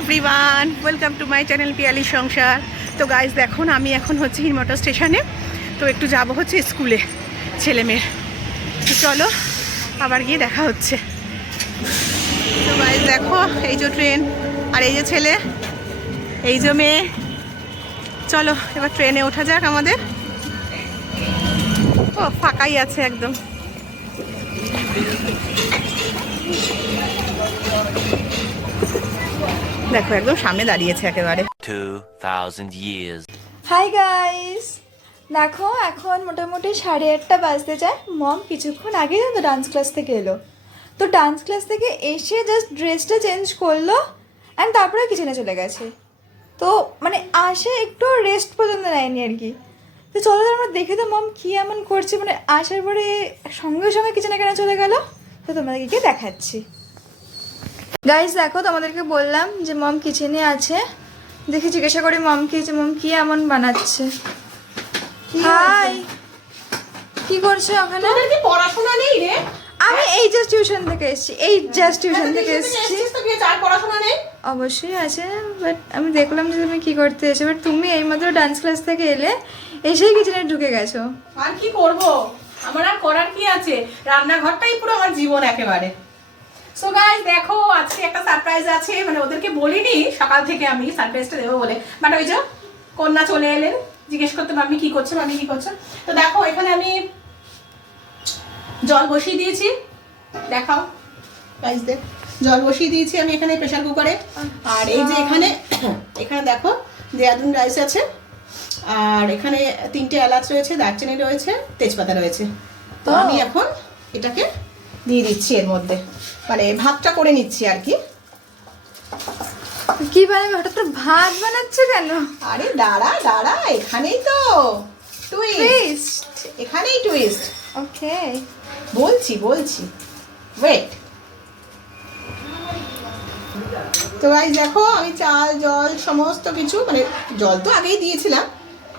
Everyone, welcome to my channel Piyali সংসার। তো guys দেখুন, আমি এখন হচ্ছে হিরমোটর স্টেশনে। তো একটু যাব হচ্ছে স্কুলে ছেলে মেয়ের। তো চলো আবার গিয়ে দেখা হচ্ছে। তো গাইজ দেখো, এই যে ট্রেন, আর এই যে ছেলে, এই যে মেয়ে। চলো এবার ট্রেনে ওঠা যাক আমাদের। ও ফাঁকাই আছে একদম। দেখো একদম সামনে দাঁড়িয়েছে একেবারে। 2000 years. হাই গাইস, দেখো এখন মোটামুটি 8:30 বাজতে যায়। মম কিছুক্ষণ আগে তো ডান্স ক্লাস থেকে এলো। তো ডান্স ক্লাস থেকে এসে জাস্ট ড্রেসটা চেঞ্জ করলো অ্যান্ড তারপরে কিচেনে চলে গেছে। তো মানে আসে একটু রেস্ট পর্যন্ত নেয়নি আর কি। তো চলো আমরা দেখে তো মম কী এমন করছে, মানে আসার পরে সঙ্গে সঙ্গে কিচেনে কেন চলে গেল। তো তোমাদেরকে গিয়ে দেখাচ্ছি। গাইস দেখো, তোমাদেরকে বললাম যে মম কিচেনে আছে। দেখি জিজ্ঞাসা করি মমকে যে মম কি এমন বানাচ্ছে। হাই, কি করছে ওখানে? তোদের কি পড়াশোনা নেই রে? আমি এই জাস্ট টিউশন থেকে এসেছি, এই জাস্ট টিউশন থেকে এসেছি। তো কি আর পড়াশোনা নেই? অবশ্যই আছে, বাট আমি দেখলাম যে তুমি কি করতে এসে, বাট তুমি এইমাত্র ডান্স ক্লাস থেকে এলে, এসেই কিচেনে ঢুকে গেছো। আর কি করব, আমার আর করার কি আছে? রান্নাঘরটাই পুরো আমার জীবন একেবারে। সো গাইস দেখো, আজকে একটা সারপ্রাইজ আছে, মানে ওদেরকে বলিনি সকাল থেকে আমি সারপ্রাইজটা দেবো বলে, বাট ওই যে কন্যা চলে এলেন, জিজ্ঞেস করতে মাম্মি কি করছে, মাম্মি কি করছে। তো দেখো এখানে আমি জল বসিয়ে দিয়েছি, দেখাও গাইস, দেখ জল বসিয়ে দিয়েছি আমি এখানে প্রেসার কুকারে। আর এই যে এখানে এখানে দেখো দেয়াদুন রাইস আছে, আর এখানে 3টে এলাচ রয়েছে, দারচিনি রয়েছে, তেজপাতা রয়েছে। তো আমি এখন এটাকে দিয়ে দিচ্ছি এর মধ্যে, মানে ভাতটা করে নিচ্ছি আর কি। কি বানাবে হঠাৎ করে ভাত বানাচ্ছে কেন? আরে দাঁড়া দাঁড়া, এখানেই তো টুইস্ট, এখানেই টুইস্ট। ওকে, বলছি ওয়েট। তো ভাই দেখো, আমি চাল জল সমস্ত কিছু, মানে জল তো আগেই দিয়েছিলাম,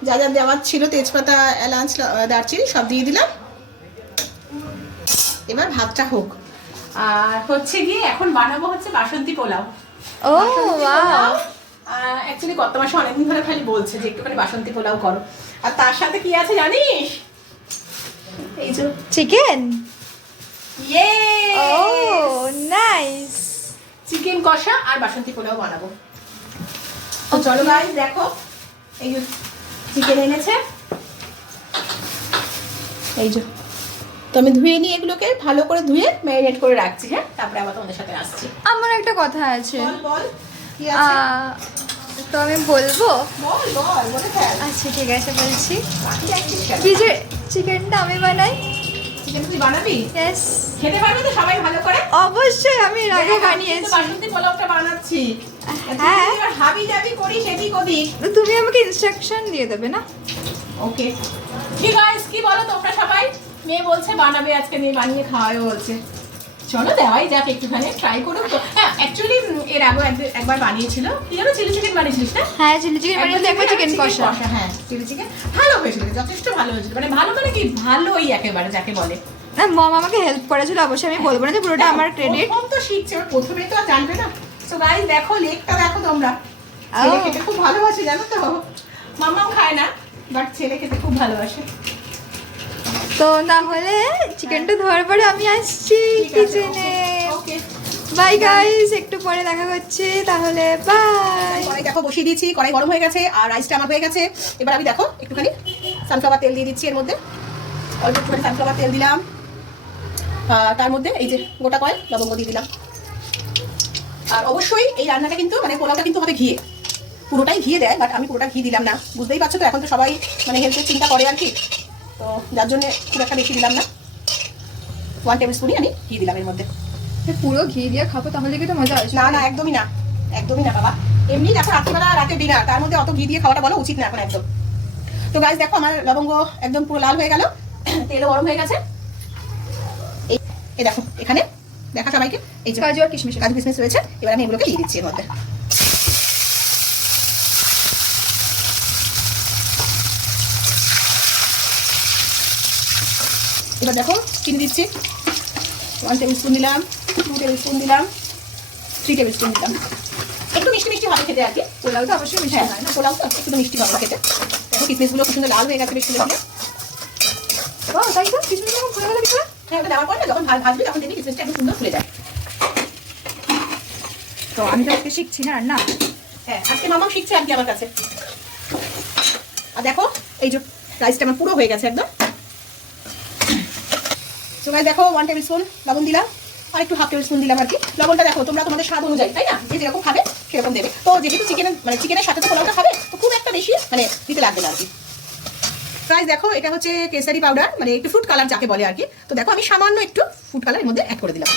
যা যা দেওয়ার ছিল তেজপাতা এলাচ দারচিনি সব দিয়ে দিলাম। এবার ভাতটা হোক। আর হচ্ছে গিয়ে এখন বানাবো হচ্ছে বাসন্তী পোলাও। ও ওয়াও, অ্যাকচুয়ালি গত মাসে অনেকদিন ধরে খালি বলছে যে একটুখানি বাসন্তী পোলাও করো। আর তার সাথে কি আছে জানিস? এই যে চিকেন। ইয়ে, ও নাইস। চিকেন কষা আর বাসন্তী পোলাও বানাবো। তো চলো গাইস দেখো, এই যে চিকেন এনেছে, এই যে। তো আমি ধুয়ে নিয়ে এগুলোকে ভালো করে ধুয়ে ম্যারিনেট করে রাখছি। হ্যাঁ, তারপরে আবার তোমাদের সাথে আসছি। আমার একটা কথা আছে। বল বল, কি আছে? তো আমি বলবো? বল বল, বলে ফেল। আচ্ছা ঠিক আছে বলছি। বাকি যাচ্ছিস কেন? কি যে চিকেনটা আমি বানাই। চিকেন তুই বানাবি? ইয়েস, খেতে পারবে তো সবাই ভালো করে? অবশ্যই আমি এর আগে বানিয়েছি। বাসন্তী পোলাওটা বানাচ্ছি। হ্যাঁ, এবার হাবি যাবি করি সেটি করি। তো তুমি আমাকে ইনস্ট্রাকশন দিয়ে দেবে না? ওকে। কি গাইস, কি বলো তোমরা সবাই? মেয়ে বলছে বানাবে আজকে, মেয়ে বানিয়ে খাওয়াবে বলছে। চলো দেওয়াই যাক, একটুখানি ট্রাই করুক তো। হ্যাঁ, অ্যাকচুয়ালি এর আগে একবার বানিয়েছিল, কি জানো, চিলি চিকেন বানিয়েছিলিস না? হ্যাঁ, চিলি চিকেন বানিয়েছি, একবার চিকেন কষা। হ্যাঁ, চিলি চিকেন ভালো হয়েছিল, যথেষ্ট ভালো হয়েছিল, মানে ভালো মানে কি, ভালোই একেবারে যাকে বলে। না, মম আমাকে হেল্প করেছিল, অবশ্যই আমি বলবো না যে পুরোটা আমার ক্রেডিট। প্রথম তো শিখছে, ওর প্রথমেই তো আর জানবে না। সো গাইস দেখো, লেগটা দেখো তোমরা। ছেলে খেতে খুব ভালোবাসে জানো তো, মামাও খায় না, বাট ছেলে খেতে খুব ভালোবাসে। তো তাহলে চিকেনটা ধোয়ার পরে আমি আসছি কিচেনে। ওকে বাই গাইস, একটু পরে দেখা হচ্ছে তাহলে, বাই। কড়াই দেখো বসিয়ে দিয়েছি, কড়াই গরম হয়ে গেছে, আর রাইসটা আমার হয়ে গেছে। এবার আমি দেখো একটুখানি সানফ্লাওয়ার তেল দিয়ে দিচ্ছি এর মধ্যে, অল্প একটুখানি সানফ্লাওয়ার তেল দিলাম। তার মধ্যে এই যে গোটা কয়েক লবঙ্গ দিয়ে দিলাম। আর অবশ্যই এই রান্নাটা কিন্তু, মানে পোলাওটা কিন্তু হবে ঘিয়ে, পুরোটাই ঘিয়ে দেয়, বাট আমি পুরোটা ঘি দিলাম না। বুঝতেই পারছো তো, এখন তো সবাই মানে হেলথের চিন্তা করে আর কি, তো যার জন্য খুব একটা বেশি দিলাম না। 1 টেবিল স্পুনই আমি ঘি দিলাম এর মধ্যে। পুরো ঘি দিয়ে খাবো তাহলে কি তো মজা আসবে? না না, একদমই না, একদমই না বাবা। এমনি দেখো রাত্রিবেলা রাতে ডিনার, তার মধ্যে অত ঘি দিয়ে খাওয়াটা বলা উচিত না এখন একদম। তো গাইস দেখো, আমার লবঙ্গ একদম পুরো লাল হয়ে গেল, তেলও গরম হয়ে গেছে। এই দেখো এখানে দেখা সবাইকে, এই যে কাজু আর কিশমিশ, কাজু কিশমিশ রয়েছে। এবার আমি এগুলোকে দিয়ে দিচ্ছি এর মধ্যে। এবার দেখো চিনি দিচ্ছি, 1 টেবিল স্পুন দিলাম, 2 টেবিল স্পুন দিলাম, 3 টেবিল স্পুন দিলাম। একটু মিষ্টি মিষ্টি হবে খেতে আর কি। পোলাও তো অবশ্যই মিষ্টি হ্যাঁ হয় না। পোলাও তো একটু মিষ্টি হবে খেতে। দেখো কিসমিসগুলো খুব সুন্দর লাল হয়ে গেছে বেশ সুন্দর। ও তাই তো কিশমিশ যখন ফুলে গেলে ভিতরে হ্যাঁ ওটা দেওয়ার পর না যখন ভাজবি তখন দেখবি কিসমিসটা একটু সুন্দর ফুলে যায়। তো আমি তো আজকে শিখছি না রান্না। হ্যাঁ আজকে মামাও শিখছে আর কি আমার কাছে। আর দেখো এই যে রাইসটা আমার পুরো হয়ে গেছে একদম। তো গাইস দেখো 1 টেবিল স্পুন লবণ দিলাম আর একটু হাফ টেবিল স্পুন দিলাম আর কি। লবণটা দেখো তোমরা তোমাদের স্বাদ অনুযায়ী, তাই না, যে যেরকম খাবে সেরকম দেবে। তো যেহেতু চিকেনের সাথে তো পোলাওটা খাবে তো খুব একটা বেশি দিতে লাগবে না আর কি। গাইস দেখো এটা হচ্ছে কেসারি পাউডার, একটু ফুড কালার যাকে বলে আর কি। তো দেখো আমি সামান্য একটু ফুড কালার এর মধ্যে অ্যাড করে দিলাম।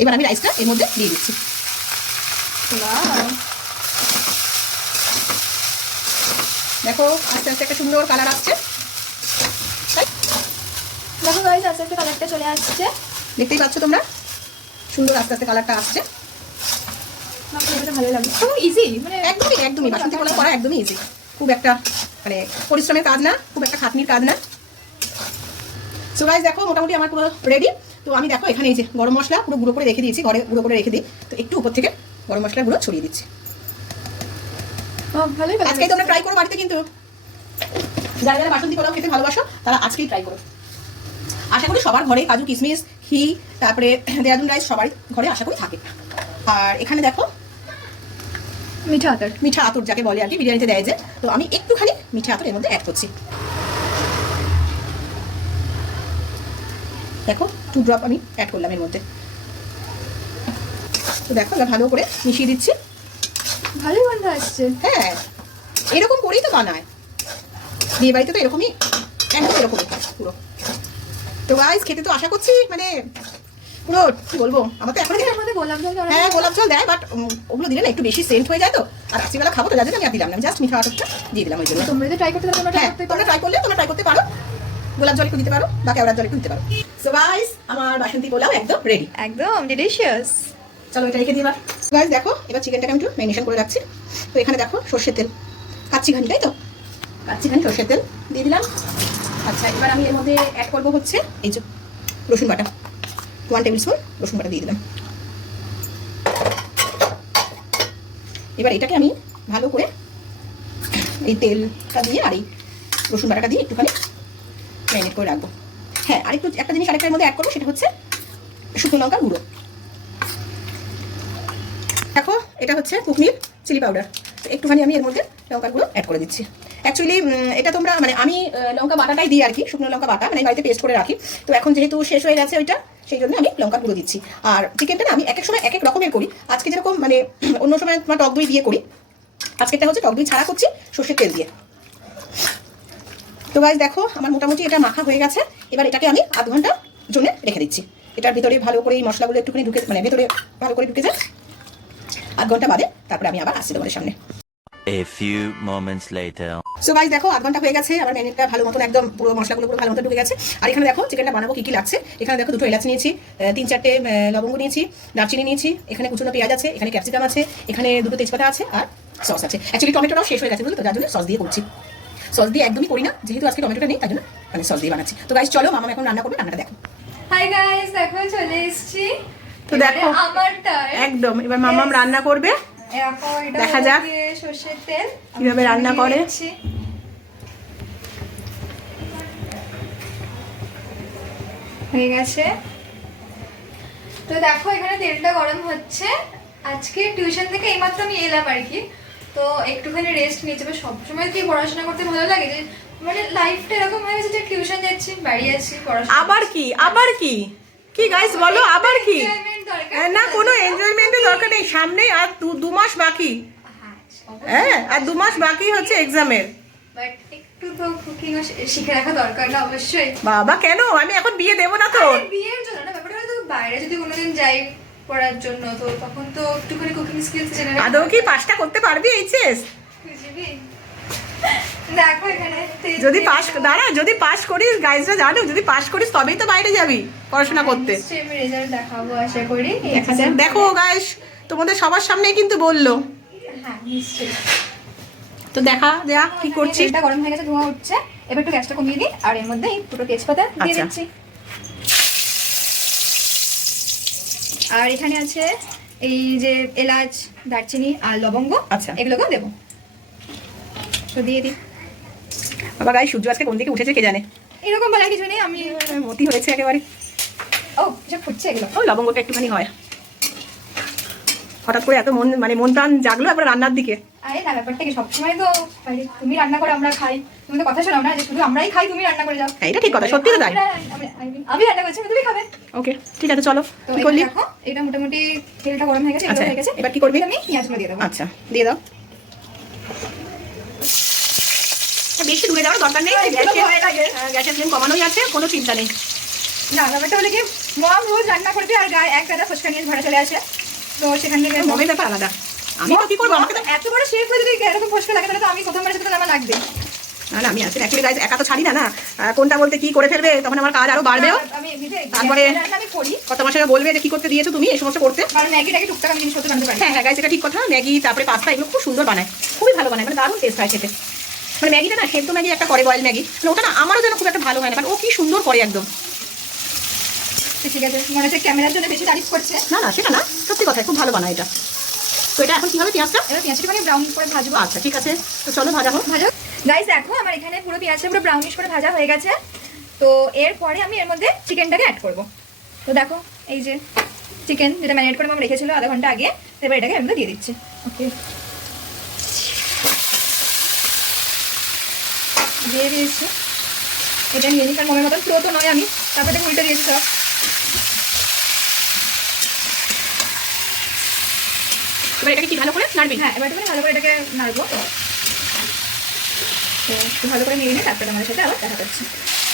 এবার আমি রাইসটা এর মধ্যে দিয়ে দিচ্ছি। দেখো আস্তে আস্তে একটা সুন্দর কালার আসছে। দেখো গাইস আস্তে আস্তে কালারটা চলে আসছে, দেখতেই পাচ্ছ তোমরা, সুন্দর আস্তে আস্তে কালারটা আসছে। এটা ভালো লাগে, খুব ইজি, একদমই বাসন্তী পোলাও করা একদমই ইজি। খুব একটা পরিশ্রমের কাজ না, খুব একটা খাটনির কাজ না। সো গাইস দেখো মোটামুটি আমার পুরো রেডি। তো আমি দেখো এখানে এই যে গরম মশলা পুরো গুঁড়ো করে রেখে দিয়েছি, ঘরে গুঁড়ো করে রেখে দিই। তো একটু উপর থেকে গরম মশলার গুঁড়ো ছড়িয়ে দিচ্ছি। ভালোই আজকে তোমরা ট্রাই করো বাড়িতে, কিন্তু যারা যারা বাসন্তী পোলাও খেতে ভালোবাসো তারা আজকেই ট্রাই করো। আশা করি সবার ঘরে কাজু কিশমিশ ঘি তারপরে দেরাদুন রাইস সবারই ঘরে আশা করি থাকে। আর এখানে দেখো মিঠা আতর যাকে বলে আর কি, বিরিয়ানিতে দেয় যে। তো আমি একটুখানি মিঠা আতর এর মধ্যে অ্যাড করছি। দেখো 2 ড্রপ আমি অ্যাড করলাম এর মধ্যে। তো দেখো আমরা ভালো করে মিশিয়ে দিচ্ছি। ভালোই গন্ধ আসছে। হ্যাঁ এরকম করেই তো বানায় বিয়ে বাড়িতে, তো এরকমই একদম এরকমই পুরো। তো গাইস খেতে তো আশা করছি পুরো কি বলবো, আমার তো এখন এর মধ্যে গোলাপ জল দেওয়া হ্যাঁ গোলাপ জল দেয়, বাট ওগুলো দিলে না একটু বেশি সেন্ট হয়ে যায়। তো আর রাত্রিবেলা খাবো তো যার জন্য আমি আর দিলাম না, আমি জাস্ট মিঠা আতরটা দিয়ে দিলাম ওই জন্য। তোমরা যদি ট্রাই করতে চাও তোমরা হ্যাঁ তোমরা ট্রাই করলে তোমরা ট্রাই করতে পারো, গোলাপ জল একটু দিতে পারো বা কেওড়ার জল একটু দিতে পারো। সো গাইস আমার বাসন্তী পোলাও একদম রেডি। একদম ডিলিশিয়াস। চলো এটা রেখে দিই এবার। গাইস দেখো এবার চিকেনটাকে আমি একটু ম্যারিনেশন করে রাখছি। তো এখানে দেখো সর্ষের তেল কাচ্চি ঘানি, তাই তো কাচ্চি ঘানি সর্ষের তেল দিয়ে দিলাম। আচ্ছা এবার আমি এর মধ্যে অ্যাড করবো হচ্ছে এই যে রসুন বাটা, 1 টেবিল স্পুন রসুন বাটা দিয়ে দিলাম। এবার এটাকে আমি ভালো করে এই তেলটা দিয়ে আর এই রসুন বাটাটা দিয়ে একটুখানি ম্যারিনেট করে রাখবো। হ্যাঁ আর একটা জিনিস আরেকটার মধ্যে অ্যাড করবো, সেটা হচ্ছে শুকনো লঙ্কার গুঁড়ো। দেখো এটা হচ্ছে কুকমির চিলি পাউডার, একটুখানি আমি এর মধ্যে লঙ্কার গুঁড়ো অ্যাড করে দিচ্ছি। অ্যাকচুয়ালি এটা তোমরা আমি লঙ্কা বাটাটাই দিই আর কি, শুকনো লঙ্কা বাটা বাড়িতে পেস্ট করে রাখি। তো এখন যেহেতু শেষ হয়ে গেছে ওইটা, সেই জন্য আমি লঙ্কার গুঁড়ো দিচ্ছি। আর চিকেনটা না আমি এক এক সময় এক এক রকমের করি। আজকে যেরকম অন্য সময় তোমার টক দই দিয়ে করি, আজকেটা হচ্ছে টক দই ছাড়া করছি সর্ষের তেল দিয়ে। তো গাইস দেখো আমার মোটামুটি এটা মাখা হয়ে গেছে। এবার এটাকে আমি আধ ঘন্টার জন্য রেখে দিচ্ছি। এটার ভিতরে ভালো করে এই মশলাগুলো একটুখানি ঢুকে ভেতরে ভালো করে ঢুকে যায়। আধ ঘন্টা বাদে তারপরে আমি আবার আসছি তোমাদের সামনে। A few moments later. So guys দেখো আধ ঘন্টা হয়ে গেছে, আমার ম্যারিনেটটা ভালো মতন একদম পুরো মশলাগুলো পুরো ভালো মতো ঢুকে গেছে। আর এখানে দেখো চিকেনটা বানাবো কি কি লাগছে। এখানে দেখো 2টো এলাচ নিয়েছি, 3-4টে লবঙ্গ নিয়েছি, দারচিনি নিয়েছি, এখানে কুচনো পেঁয়াজ আছে, এখানে ক্যাপসিকাম আছে, এখানে 2টো তেজপাতা আছে আর সস আছে। অ্যাকচুয়ালি টমেটোটাও শেষ হয়ে গেছে বুঝলি তো, যার জন্য সস দিয়ে করছি। সস দিয়ে একদমই করি না, যেহেতু আজকে টমেটোটা নেই তাই জন্য সস দিয়ে বানাচ্ছি। তো গাইস চলো মামা এখন রান্না করবে, রান্নাটা দেখো। হাই গাইস দেখো চলে এসেছি। তো দেখো আমার টাইম একদম এবার মামাম রান্না করবে, দেখা যাক সর্ষের তেল কিভাবে রান্না করে। হয়ে গেছে। তো দেখো এখানে তেলটা গরম হচ্ছে। আজকে টিউশন থেকে এইমাত্র আমি এলাম আর কি, তো একটুখানি রেস্ট নিয়ে যাবে। সবসময় কি পড়াশোনা করতে ভালো লাগে, যে লাইফটা এরকম হয়ে গেছে যে টিউশন যাচ্ছি বাড়ি আসছি পড়াশোনা। আবার কি গাইস বলো আবার কি? না কোনো এনজয়মেন্টের দরকার নেই, সামনে আর 2 মাস বাকি। হ্যাঁ আর 2 মাস বাকি হচ্ছে এক্সামের। বাট একটু তো কুকিং শিখে রাখা দরকার না অবশ্যই। বাবা কেন, আমি এখন বিয়ে দেব না তো? বিয়ের জন্য না, ব্যাপারটা হলো বাইরে যদি কোনোদিন যাই পড়ার জন্য, তো তখন তো একটুখানি কুকিং স্কিলস জেনে রাখা। আদৌ কি পাসটা করতে পারবি এইচএস? দেখো এখানে যদি পাস করিস, গাইজরা জানো যদি পাস করিস তবেই তো বাইরে যাবি পড়াশোনা করতে। আমি রেজাল্ট দেখাবো আশা করি। দেখো গাইস তোমাদের সবার সামনেই কিন্তু বললো। হ্যাঁ নিশ্চয়ই। তো দেখা কি করছিস। তেলটা গরম হয়ে গেছে, ধোঁয়া উঠছে। এবার একটু গ্যাসটা কমিয়ে দিই আর এর মধ্যে এই 2টো তেজপাতা দিয়ে দিচ্ছি। আর এখানে আছে এই যে এলাচ, দারচিনি আর লবঙ্গ, আচ্ছা। এগুলোকেও দেবো। তো দিয়ে দিই। বাবা গায়ে সূর্য আজকে কোন দিকে উঠেছে কে জানে, এরকম বলার কিছু নেই, আমি মতি হয়েছে একেবারে। ও এসব ফুটছে এগুলো। ওই লবঙ্গটা একটুখানি হয়, হঠাৎ করে এত মন মানে মন প্রাণ জাগলো একবার রান্নার দিকে। আরে না, ব্যাপারটা কি সবসময় তো মানে তুমি রান্না করো আমরা খাই, তুমি তো কথা শোনাও না যে শুধু আমরাই খাই তুমি রান্না করে যাও। হ্যাঁ, এটা ঠিক কথা, সত্যি তো তাই। আমি রান্না করছি, তুমি খাবে। ওকে ঠিক আছে, চলো তো কি করলি? দেখো এটা মোটামুটি তেলটা গরম হয়ে গেছে, আচ্ছা, হয়ে গেছে। এবার কি করবি? আমি পেঁয়াজগুলো দিয়ে দেবো। আচ্ছা দিয়ে দাও। বেশি দূরে যাওয়ার দরকার নেই, গ্যাসের ফ্লেম কমানোই আছে, কোনো চিন্তা নেই। না ব্যাপারটা হলে কি, মম রোজ রান্না করবে আর গায়ে এক গাদা ফুচকা নিয়ে ঘরে চলে আসে, তো সেখান থেকে মমের ব্যাপার আলাদা, আমি তো কি করবো, আমাকে তো এত বড় শেফ হয়ে যদি এরকম ফুচকা লাগে তাহলে তো আমি প্রথমবার সাথে আমার লাগবে। না না, আমি আজকে অ্যাকচুয়ালি গাইজ একা তো ছাড়ি না, না কোনটা বলতে কি করে ফেলবে, তখন আমার কাজ আরো বাড়বেও। আমি এমনিতে তারপরে রান্না আমি করি, কত মাসে বলবে যে কি করতে দিয়েছো তুমি এই সমস্ত করতে। কারণ ম্যাগিটাকে টুকটাক আমি জিনিসপত্র রান্না পারি। হ্যাঁ হ্যাঁ গাইজ, এটা ঠিক কথা। ম্যাগি তারপরে পাস্তা এগুলো খুব সুন্দর বানায়, খুবই ভালো বানায়, মানে দারুণ টেস্ট হয় খেতে। মানে ম্যাগিটা না, সেদ্ধ ম্যাগি একটা করে বয়েল ম্যাগি, মানে ওটা না আমারও যেন খুব একটা ভালো হয় না, কারণ ও কি সুন্দর করে একদম। ঠিক আছে, মনে হচ্ছে ক্যামেরার জন্য বেশি তারিফ করছে। না না সেটা না, সত্যি কথা খুব ভালো বানায় এটা। তো এটা এখন কিভাবে পেঁয়াজটা? এবার পেঁয়াজটা মানে ব্রাউন করে ভাজবো। আচ্ছা ঠিক আছে, তো চলো ভাজা হোক। ভাজো গাইস, দেখো আমার এখানে পুরো পেঁয়াজটা পুরো ব্রাউনিশ করে ভাজা হয়ে গেছে। তো এরপরে আমি এর মধ্যে চিকেনটাকে অ্যাড করব। তো দেখো এই যে চিকেন যেটা ম্যারিনেট করে আমি রেখেছিল আধা ঘন্টা আগে, এবার এটাকে এর মধ্যে দিয়ে দিচ্ছি। ওকে, দিয়ে দিয়েছি। এটা নিয়ে নিই, কারণ মনের মতন পুরো তো নয় আমি, তারপরে উল্টে দিয়েছি সব। এবার এটাকে কি ভালো করে নাড়বি? হ্যাঁ, এবার তুমি ভালো করে এটাকে নাড়বো। তো একটু ভালো করে নিয়ে নিয়ে তারপরে আমাদের সাথে আবার দেখা যাচ্ছে।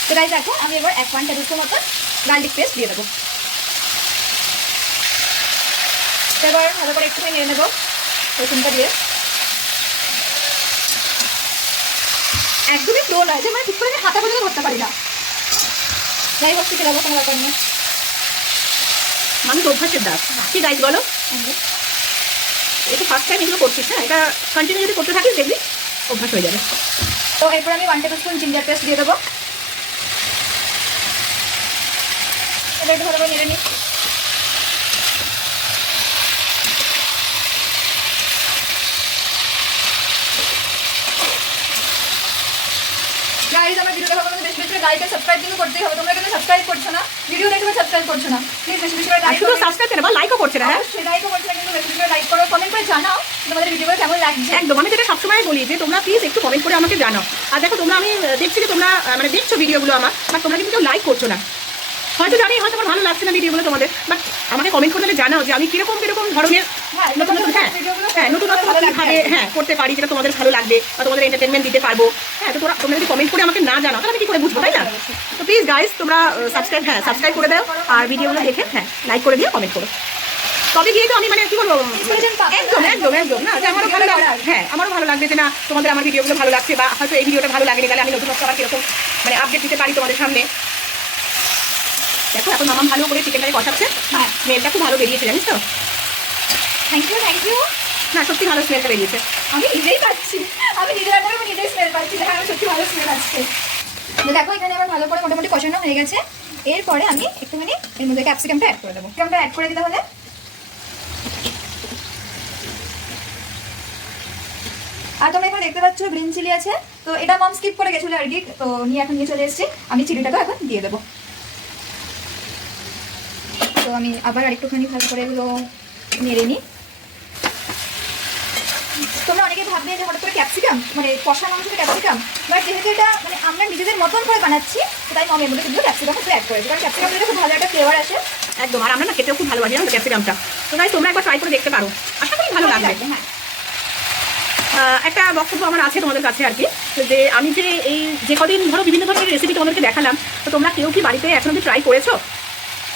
তো গাইস দেখো, আমি এবার 1 টেবিল স্পুন মতো গার্লিক পেস্ট দিয়ে দেবো। এবার ভালো করে একটু নিয়ে নেবো রসুনটা দিয়ে। একদমই ফ্লো নয় যে মানে ঠিক করে আমি হাতা পর্যন্ত করতে পারি না। যাই হোক, শিখে যাবো, কোনো ব্যাপার নেই। মানুষ অভ্যাসের দাস, কি গাইজ বলো? এটা ফার্স্ট টাইম এগুলো করছিস, হ্যাঁ এটা কন্টিনিউ যদি করতে থাকিস দেখবি অভ্যাস হয়ে যাবে। তো এরপর আমি 1 টেবিল স্পুন জিঞ্জার পেস্ট দিয়ে দেবো। এটা একটু ভালো করে নেড়ে নিই। গাইজ, আমার ভিডিওটা ভালো লাগলে বেশি বেশি করে লাইক আর সাবস্ক্রাইব কিন্তু করতেই হবে। তোমরা কিন্তু সাবস্ক্রাইব করছো না, ভিডিও দেখে তোমরা সাবস্ক্রাইব করছো না। প্লিজ বেশি বেশি করে আর লাইক শুধু করো, সাবস্ক্রাইব করে বা লাইকও করছে না। হ্যাঁ অবশ্যই লাইকও করছো না, কিন্তু বেশি বেশি করে লাইক করো, কমেন্ট করে জানাও তোমাদের ভিডিওগুলো কেমন লাগছে। একদম, আমি যেটা সবসময় বলি যে তোমরা প্লিজ একটু কমেন্ট করে আমাকে জানাও। আর দেখো তোমরা, আমি দেখছি যে তোমরা মানে দেখছো ভিডিওগুলো আমার, বাট তোমরা কিন্তু কেউ লাইক করছো না। হয়তো জানি হয়তো আমার ভালো লাগছে না ভিডিওগুলো তোমাদের, বাট আমাকে কমেন্ট করে জানাও যে আমি কিরকম কিরকম ধরনের নতুন নতুন নতুনত্ব কীভাবে করতে পারি, যেটা তোমাদের ভালো লাগবে বা তোমাদের এন্টারটেনমেন্ট দিতে পারবো। হ্যাঁ, তো তোমরা যদি কমেন্ট করে আমাকে না জানাও তাহলে আমি কি করে বুঝবো, তাই না? তো প্লিজ গাইজ তোমরা সাবস্ক্রাইব করে দাও, আর ভিডিওগুলো দেখে লাইক করে দিয়ে কমেন্ট করো। তবে গিয়ে তো আমি মানে কি বলবো, একদম একদম একদম না যে আমারও ভালো লাগবে। হ্যাঁ, আমারও ভালো লাগবে যে না তোমাদের আমার ভিডিওগুলো ভালো লাগছে, বা হয়তো এই ভিডিওটা ভালো লাগেনি, গেলে আমি নতুন আবার কিরকম মানে আপডেট দিতে পারি তোমাদের সামনে। দেখো এখন মামা ভালো করে চিকেনটাকে কষাচ্ছে, স্মেলটা খুব ভালো বেরিয়েছে, জানিস তো? Thank you, thank you. না সত্যি ভালো স্মেলটা বেরিয়েছে। আমি নিজেই পাচ্ছি, আমি নিজের রান্না করে নিজেই স্মেল পাচ্ছি, হ্যাঁ আমি সত্যি ভালো স্মেল আসছে। তো দেখো এখানে আমার ভালো করে মোটামুটি কষানো হয়ে গেছে। এরপরে আমি একটুখানি এর মধ্যে ক্যাপসিকামটা অ্যাড করে দেবো। ক্যাপসিকামটা অ্যাড করে দিতে হলে আর তোমরা এখানে দেখতে পাচ্ছ গ্রিন চিলি আছে, তো এটা মম স্কিপ করে গেছিলো আর কি, তো নিয়ে এখন নিয়ে চলে এসেছি। আমি চিলিটাকে এখন দিয়ে দেবো। তো আমি আবার আরেকটুখানি ভালো করে এগুলো নেড়ে নিই। তোমরা অনেকে ভাববে যে হঠাৎ করে ক্যাপসিকাম মানে কষা মাংসের ক্যাপসিকাম, বাট যেহেতু এটা মানে আমরা নিজেদের মতন করে বানাচ্ছি, তো তাই মমের মধ্যে কিন্তু ক্যাপসিকাম একটু অ্যাড করেছি, কারণ ক্যাপসিকাম দিলে খুব ভালো একটা ফ্লেভার আসে। একদম, আর আমরা না খেতেও খুব ভালোবাসি না ক্যাপসিকামটা। তো গাইজ তোমরা একবার ট্রাই করে দেখতে পারো, আশা করি ভালো লাগবে। হ্যাঁ, একটা বক্তব্য আমার আছে তোমাদের কাছে আর কি, যে আমি যে এই যে কদিন ধরো বিভিন্ন ধরনের রেসিপি তোমাদেরকে দেখালাম, তো তোমরা কেউ কি বাড়িতে এখন অব্দি ট্রাই করেছো?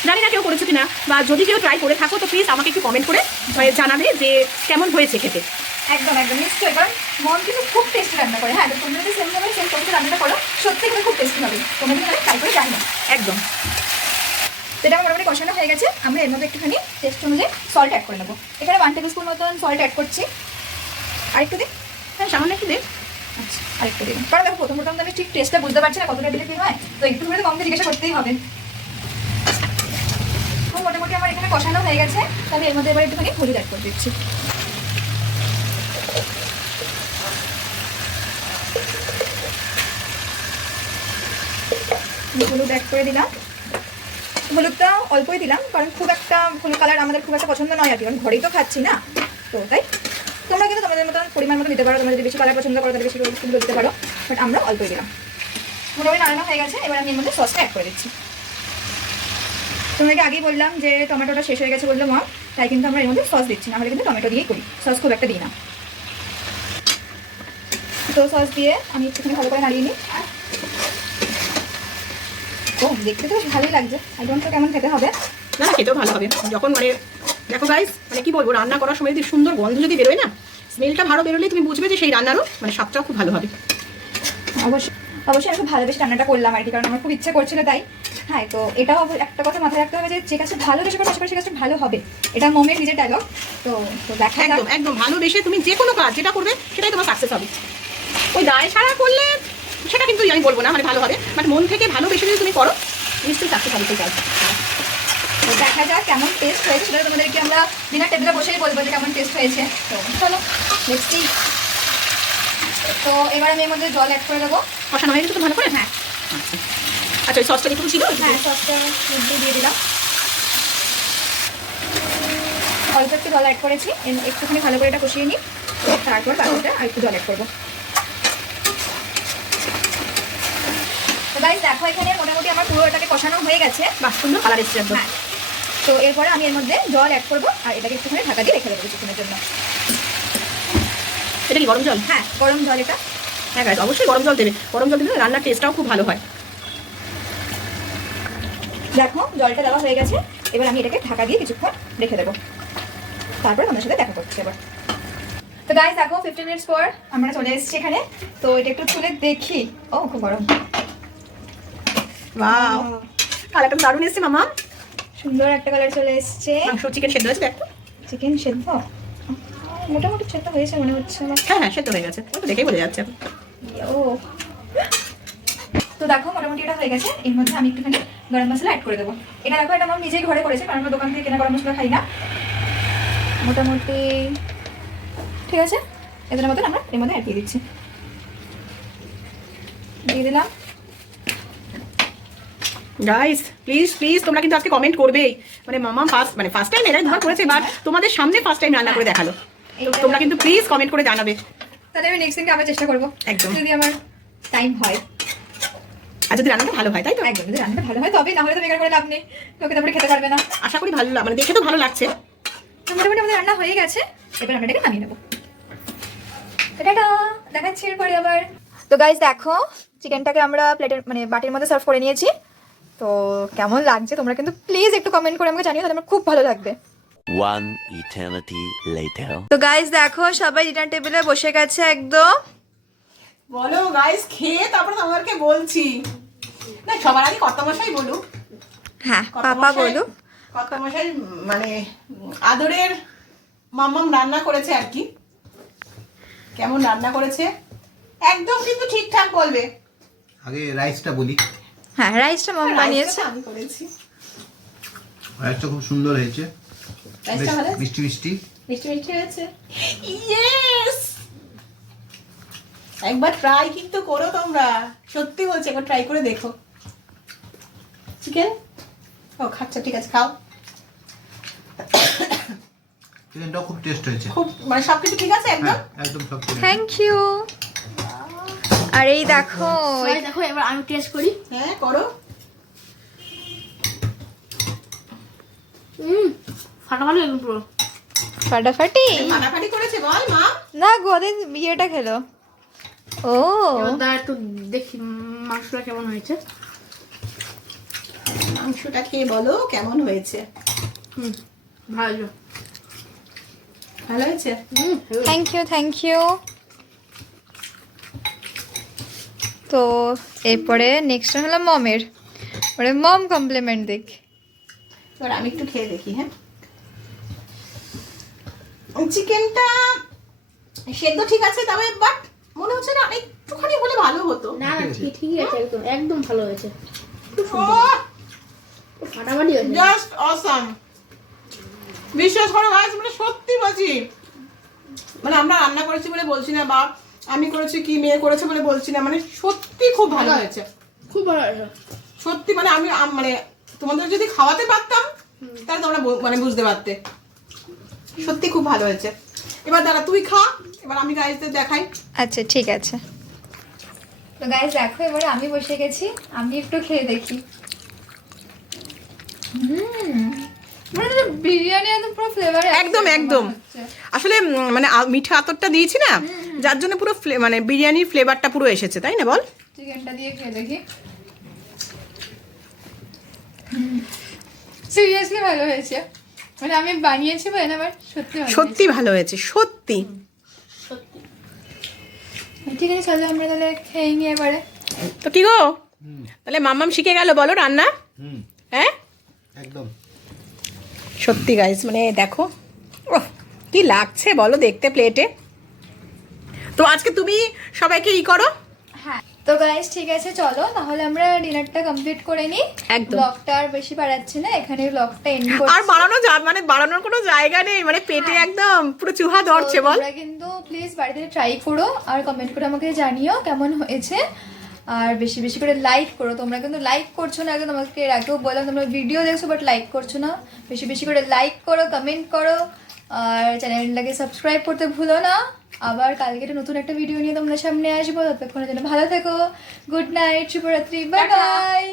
জানি না কেউ করেছো কিনা, বা যদি কেউ ট্রাই করে থাকো তো প্লিজ আমাকে একটু কমেন্ট করে জানাবে যে কেমন হয়েছে খেতে। একদম একদম নিশ্চয়ই, কারণ মম কিন্তু খুব টেস্টি রান্না করে। হ্যাঁ, তো তোমরা যদি সেমভাবে সেম পদ্ধতিতে রান্নাটা করো সত্যি কিন্তু খুব টেস্টি হবে। তোমরা কিন্তু ট্রাই করে জানো। একদম। তো এটা মোটামুটি কষানো হয়ে গেছে। আমরা এর মধ্যে একটুখানি টেস্ট অনুযায়ী সল্ট অ্যাড করে নেবো। এখানে 1 টেবিল স্পুন মতন সল্ট অ্যাড করছি। আরেকটু দিই? হ্যাঁ সামান্য একটু দে। আচ্ছা, আরেকটু দিন, কারণ দেখো প্রথম প্রথম আমি ঠিক টেস্টটা বুঝতে পারছি না কতটা দিলে কি হয়, তো একটু করে মমকে জিজ্ঞাসা করতেই হবে। মোটামুটি আমার আমার এখানে কষানো হয়ে গেছে, তাহলে এর মধ্যে এবার একটুখানি হলুদ অ্যাড করে দিচ্ছি। হলুদ অ্যাড করে দিলাম। হলুদটা অল্পই দিলাম, কারণ খুব একটা হলুদ কালার আমাদের খুব একটা পছন্দ নয় আর কি, কারণ ঘরেই তো খাচ্ছি না, তো তাই তোমরা কিন্তু তোমাদের মতন পরিমাণ মতো দিতে পারো। তোমরা যদি বেশি কালার পছন্দ করো তাহলে বেশি হলুদ দিতে পারো, বাট আমরা অল্পই দিলাম। মোটামুটি নাড়ানো হয়ে গেছে, এবার আমি এর মধ্যে সসটা অ্যাড করে দিচ্ছি। তোমাকে আগেই বললাম যে টমেটোটা শেষ হয়ে গেছে বললো মা, তাই কিন্তু আমরা এর মধ্যে সস দিচ্ছি, না হলে কিন্তু টমেটো দিয়েই করি, সস খুব একটা দিই না। তো সস দিয়ে আমি একটুখানি ভালো করে নাড়িয়ে নিই। ও দেখতে তো বেশ ভালোই লাগছে, আই ডোন্ট নো কেমন খেতে হবে। না না, খেতেও ভালো হবে। যখন মানে দেখো গাইস, মানে কি বলবো, রান্না করার সময় যদি সুন্দর গন্ধ যদি বেরোয় না, স্মেলটা ভালো বেরোলেই তুমি বুঝবে যে সেই রান্নারও মানে স্বাদটাও খুব ভালো হবে। অবশ্যই অবশ্যই আমি খুব ভালোবেসে রান্নাটা করলাম আর কি, কারণ আমার খুব ইচ্ছে করছিল তাই। হ্যাঁ, তো এটাও একটা কথা মাথায় রাখতে হবে যে কাজটা ভালোবেসে করো আশেপাশে কাজটা ভালো হবে, এটা মমের নিজের ডায়লগ। তো দেখা যাক। একদম একদম ভালোবেসে তুমি যে কোনো কাজ যেটা করবে সেটাই তোমার সাকসেস হবে। ওই দায় সারা করলে সেটা কিন্তু আমি বলবো না মানে ভালো হবে, বাট মন থেকে ভালোবেসে যদি তুমি করো নিশ্চয়ই সাকসেস হবে সেই কাজ। তো দেখা যাক কেমন টেস্ট হয়েছে, সেটা তোমাদেরকে আমরা ডিনার টেবিলে বসেই বলবো যে কেমন টেস্ট হয়েছে। তো চলো লেটস সি। তো এবার আমি এর মধ্যে জল অ্যাড করে দেবো। কষানো হয়ে গেছে তো ভালো করে? হ্যাঁ আচ্ছা, ওই সসটা একটু ছিল? হ্যাঁ, সসটা দিয়ে দিলাম, অল্প একটু জল অ্যাড করেছি, একটুখানি ভালো করে এটা কষিয়ে নিই, তারপর বাকিটা আর একটু জল অ্যাড করবো। তো গাইস দেখো এখানে মোটামুটি আমার পুরো এটাকে কষানো হয়ে গেছে। বাহ, সুন্দর কালার এসেছে একদম। হ্যাঁ, তো এরপরে আমি এর মধ্যে জল অ্যাড করবো আর এটাকে একটুখানি ঢাকা দিয়ে রেখে দেবো কিছুক্ষণের জন্য। এটা কি গরম জল? হ্যাঁ, গরম জল এটা। হ্যাঁ গাইস, অবশ্যই গরম জল দেবে, গরম জল দিলে রান্নার টেস্টটাও খুব ভালো হয়। দেখো জলটা দেওয়া হয়ে গেছে, এবার আমি এটাকে ঢাকা দিয়ে কিছুক্ষণ রেখে দেবো, তারপর আমার সাথে দেখা করছি এবার। তো গাইস দেখো 15 মিনিটস পর আমরা চলে এসেছি এখানে, তো এটা একটু তুলে দেখি। ও খুব গরম। ওয়াও, কালারটা দারুণ এসেছে মামা। সুন্দর একটা কালার চলে এসেছে। মাংস চিকেন সেদ্ধ হয়েছে দেখো। চিকেন সেদ্ধ মোটামুটি সেদ্ধ হয়েছে মনে হচ্ছে আমার। হ্যাঁ হ্যাঁ, সেদ্ধ হয়ে গেছে, ও তো দেখেই বোঝা যাচ্ছে। ও তো দেখো মোটামুটি এটা হয়ে গেছে, এর মধ্যে আমি একটুখানি গরম মশলা অ্যাড করে দেবো। এটা দেখো এটা আমার নিজেই ঘরে করেছে, কারণ আমরা দোকান থেকে কেনা গরম মশলা খাই না। মোটামুটি ঠিক আছে, এদের মতন আমরা এর মধ্যে অ্যাড দিয়ে দিচ্ছি, দিয়ে দিলাম। গাইস প্লিজ প্লিজ তোমরা কিন্তু আজকে কমেন্ট করবেই, মানে মামা ফার্স্ট টাইম এরাই ধর করেছে, বাট তোমাদের সামনে ফার্স্ট টাইম রান্না করে দেখালো, তো তোমরা কিন্তু প্লিজ কমেন্ট করে জানাবে। তাহলে আমি নেক্সট দিনকে আবার চেষ্টা করবো, একদম। যদি আমার টাইম হয়। আর যদি রান্নাটা ভালো হয়, তাই তো? একদম, যদি রান্নাটা ভালো হয় তবে, না হলে তো বেকার করে লাভ নেই, লোকে তারপরে খেতে পারবে না। আশা করি ভালো মানে দেখে তো ভালো লাগছে। তো মোটামুটি আমাদের রান্না হয়ে গেছে, এবার আমরা এটাকে নামিয়ে নেবো। টাটা, দেখাচ্ছি এরপরে আবার। তো গাইস দেখো চিকেনটাকে আমরা প্লেটের মানে বাটির মধ্যে সার্ভ করে নিয়েছি, তো কেমন লাগছে তোমরা কিন্তু প্লিজ একটু কমেন্ট করে আমাকে জানিও, তাহলে আমার খুব ভালো লাগবে। One eternity later. তো গাইস দেখো সবাই ডিনার টেবিলে বসে গেছে একদম। বলো গাইস, খেয়ে তারপর তোমাদেরকে বলছি। না, সবার আগে কর্তামশাই বলুক। হ্যাঁ, পাপা বলুক। কর্তামশাই মানে আদরের মাম্মাম রান্না করেছে আর কি, কেমন রান্না করেছে একদম কিন্তু ঠিকঠাক বলবে। আগে রাইসটা বলি। হ্যাঁ, রাইসটা মম বানিয়েছে। আমি করেছি। রাইসটা খুব সুন্দর হয়েছে, রাইসটা ভালো আছে? মিষ্টি মিষ্টি। মিষ্টি মিষ্টি হয়েছে। ইয়েস, একবার ট্রাই কিন্তু করো তোমরা, সত্যি বলছি, একবার ট্রাই করে দেখো। চিকেন ও খাচ্ছ, ঠিক আছে খাও। চিকেনটাও খুব টেস্ট হয়েছে, খুব মানে সবকিছু ঠিক আছে একদম। হ্যাঁ একদম সব ঠিক আছে। Thank you. আর এই দেখো দেখো এবার আমি টেস্ট করি। হ্যাঁ করো। ফাটাফাটি একদম পুরো ফাটাফাটি। ফাটাফাটি করেছে বল মা। না গোদিন বিয়েটা খেলো। ও এবার দাঁড়া একটু দেখি মাংসটা কেমন হয়েছে। মাংসটা খেয়ে বলো কেমন হয়েছে। ভালো ভালো হয়েছে। Thank you thank you. তো এরপরে নেক্সট হলো মমের, মানে মম কমপ্লিমেন্ট দেখ। এবার আমি একটু খেয়ে দেখি। হ্যাঁ, চিকেনটা সেদ্ধ ঠিক আছে, তবে বাট মনে হচ্ছে না একটুখানি হলে ভালো হতো। না না ঠিকই আছে, একদম একদম ভালো হয়েছে, ফাটাফাটি হয়েছে। Just awesome. বিশ্বাস করো গাইস, মানে সত্যি বলছি, মানে আমরা রান্না করেছি বলে বলছি না, বা আমি করেছি কি মেয়ে করেছে বলে বলছি না, মানে সত্যি খুব ভালো হয়েছে, খুব ভালো হয়েছে। সত্যি। মানে আমি মানে তোমাদের যদি খাওয়াতে পারতাম তাহলে তোমরা মানে বুঝতে পারতে, সত্যি খুব ভালো হয়েছে। এবার দাঁড়া তুই খা, এবার আমি গাইসদের দেখাই। আচ্ছা ঠিক আছে। তো গাইস দেখো এবারে আমি বসে গেছি, আমি একটু খেয়ে দেখি। মানে বিরিয়ানি একদম পুরো ফ্লেভার, একদম একদম। আসলে মানে মিঠা আতরটা দিয়েছি না, যার জন্য পুরো মানে বিরিয়ানির ফ্লেভারটা পুরো এসেছে, তাই না বল? চিকেনটা দিয়ে খেয়ে দেখি। সিরিয়াসলি ভালো হয়েছে, মানে আমি বানিয়েছি বলে না, বাট সত্যি ভালো সত্যি ভালো হয়েছে, সত্যি। সত্যি। হয়েছে। ঠিক আছে চলো আমরা তাহলে খেয়ে নিয়ে এবারে। তো কি গো, তাহলে মাম্মাম শিখে গেল বলো রান্না? হুম, হ্যাঁ একদম। সত্যি গাইস, মানে দেখো ওহ কি লাগছে বলো দেখতে প্লেটে। তো আজকে তুমি সবাইকে ই করো। হ্যাঁ তো গাইস ঠিক আছে চলো তাহলে আমরা ডিনারটা কমপ্লিট করে নিই। একদম। ব্লগটা আর বেশি বাড়াচ্ছি না, এখানে ব্লগটা এন্ড করছি। আর বাড়ানো মানে বাড়ানোর কোনো জায়গা নেই, মানে পেটে একদম পুরো চুহা ধরছে বল। তোমরা কিন্তু প্লিজ বাড়িতে ট্রাই করো আর কমেন্ট করে আমাকে জানিও কেমন হয়েছে, আর বেশি বেশি করে লাইক করো। তোমরা কিন্তু লাইক করছো না, একদম তোমাকে এর আগেও বললাম তোমরা ভিডিও দেখছো বাট লাইক করছো না। বেশি বেশি করে লাইক করো, কমেন্ট করো, আর চ্যানেলটাকে সাবস্ক্রাইব করতে ভুলো না। আবার কালকে একটা নতুন একটা ভিডিও নিয়ে তোমরা সামনে আসবো, ততক্ষণের জন্য ভালো থেকো। গুড নাইট, শুভরাত্রি, বাই বাই।